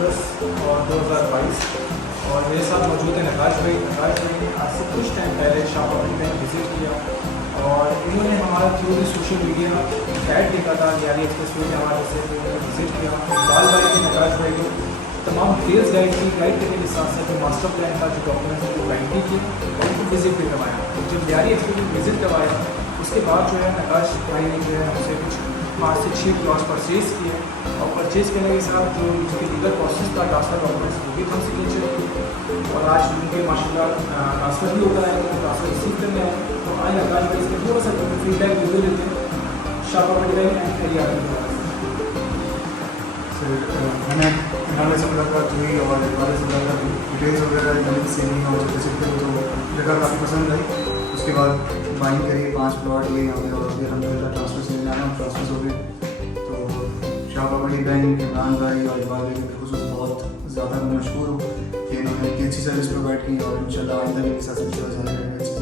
10 और 2022 और मेरे साथ मौजूद है नकाश भाई ने आज से कुछ टाइम पहले शाह प्रॉपर्टी बैंक विज़िट किया और इन्होंने हमारा थ्रू भी सोशल मीडिया ऐड देखा था यारी एक्सप्रेस में हमारे से विज़िट किया। इकबाल भाई ने नकाश भाई को तमाम डिटेल्स गाइड करने के साथ साथ जो मास्टर प्लान था जो डॉक्यूमेंट को गाइड की और उनको विज़िट भी करवाया। जब यारी एक्सप्रेस में विज़िट करवाया उसके बाद जो है नकाश भाई ने जो है हमसे कुछ 5 से 6 प्लॉट्स परचेज़ किए और परचेज़ करने के साथ जो उसके लीगल प्रोसेस था ट्रांसफ़र डॉक्यूमेंट्स वो भी हमसे नीचे और आज उनके माशाल्लाह ट्रांसफ़र भी होता है ट्रांसफ़र रिसीव करने आए। तो आज नकाश भाई इसमें थोड़ा सा फीडबैक वीडियो देते हैं Shah property bank and area sir मैंने इन्होंने सब लगा हुई और हमारे सब लगा डिटेल्स वगैरह मैंने सेलिंग और विजिट करी तो जगह काफ़ी पसंद आई। उसके बाद बाइंग करी 5 प्लॉट लिए यहाँ पे और फिर अलहमदिल्ला ट्रांसफर से जाना ट्रांसफर हो गए। तो शाह प्रॉपर्टी बैंक इमरान भाई और इकबाल भाई के खुसूस बहुत ज़्यादा मशहूर हो कि इन्होंने अच्छी सर्विस प्रोवाइड की और इंशाल्लाह आइंदा भी के साथ अच्छी